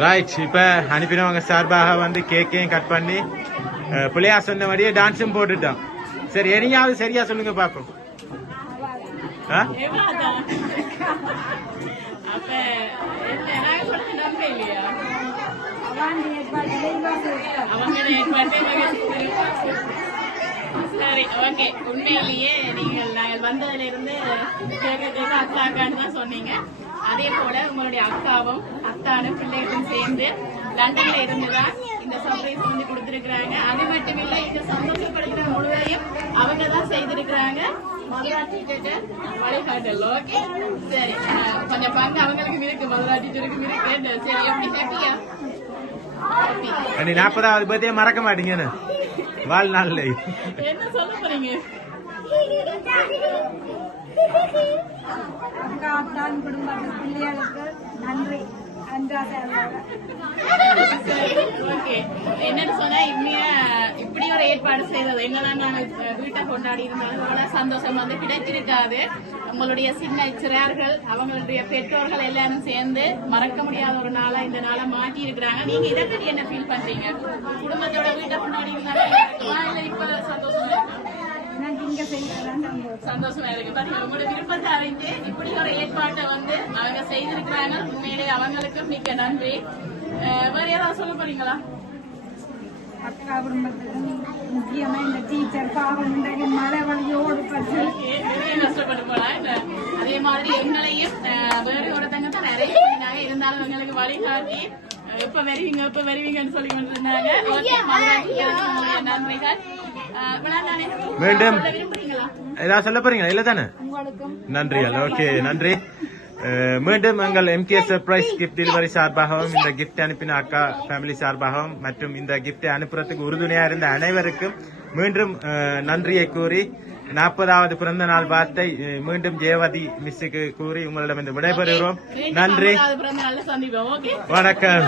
Right. இப்ப அனுப்பினவங்க சார்பாக வந்து கேக்கையும் கட் பண்ணி பிள்ளையா சொன்னபடியே டான்ஸும் போட்டுட்டோம். சரி, எனியாவது சரியா சொல்லுங்க பாப்போம். சரி, ஓகே. உண்மையிலேயே நாங்கள் வந்ததுல இருந்து அக்கா அக்கான்னு தான் சொன்னீங்க. அதே போல உங்களுடைய அக்காவும் அத்தானும் பிள்ளைகளும் சேர்ந்து லண்டன்ல இருந்துதான் இந்த சர்ப்ரைஸ் வந்து கொடுத்திருக்கிறாங்க. அது மட்டும் இல்ல, இந்த சந்தோஷப்படுத்துற முழுவதையும் அவங்க தான் செய்திருக்கிறாங்க. மதுரா டீச்சர் வழிகாட்டல். ஓகே, சரி. கொஞ்சம் பங்கு அவங்களுக்கும் இருக்கு, மதுரா டீச்சருக்கும் இருக்கு. சரி, எப்படி ஹாப்பியா? 40வது பர்த்டே மறக்க மாட்டீங்கன்னு வாழ்நாள்ல என்ன சொல்ல போறீங்க? அக்கா அத்தான் குடும்பத்தில் பிள்ளைகளுக்கு நன்றி. என்னன்னு சொன்னா, இப்படி ஒரு ஏற்பாடு செய்தது என்னதான் நாங்க வீட்டை கொண்டாடி இருந்தாலும் சந்தோஷம் வந்து கிடைச்சிருக்காது. உங்களுடைய சின்ன சிறார்கள், அவங்களுடைய பெற்றோர்கள் எல்லாரும் சேர்ந்து மறக்க முடியாத ஒரு நாளா இந்த நாளை மாற்றி இருக்கிறாங்க. நீங்க இதை பற்றி என்ன ஃபீல் பண்றீங்க? குடும்பத்தோட வீட்டை கொண்டாடி இருந்தாலும் இப்ப சந்தோஷமா இருக்கு. பாத்தீங்கன்னா உங்களோட விருப்பத்தை அறிஞ்சு இப்படி ஒரு ஏற்பாட்டை வந்து அவங்க செய்திருக்கிறாங்க. உண்மையிலே அவங்களுக்கு மிக்க நன்றி. வேற ஏதாவது சொல்ல போறீங்களா? அக்கா குடும்பத்துக்கு முக்கியமா இந்த டீச்சர் பாவம் மழை வழியோடு கஷ்டப்பட்டு போலாம். அதே மாதிரி எங்களையும் வேறு ஒருத்தங்க தான் நிறைய பண்ணினாங்க. இருந்தாலும் எங்களுக்கு வழிகாட்டி எப்ப வருவீங்கன்னு சொல்லி கொண்டு இருந்தாங்க. நன்றிகள். மீண்டும் ஏதாவது சொல்ல போறீங்களா? இல்ல தானே? நன்றிகள். ஓகே, நன்றி. மீண்டும் எங்கள் MK சர்ப்ரைஸ் கிஃப்ட் டெலிவரி சார்பாகவும் இந்த கிஃப்ட் அனுப்பின அக்கா ஃபேமிலி சார்பாகவும் மற்றும் இந்த கிஃப்டை அனுப்புறதுக்கு உறுதுணையா இருந்த அனைவருக்கும் மீண்டும் நன்றியை கூறி 40வது பிறந்த நாள் வார்த்தை மீண்டும் ஜெயவதி மிஸ்ஸுக்கு கூறி உங்களிடம் விடைபெறுகிறோம். நன்றி, வணக்கம்.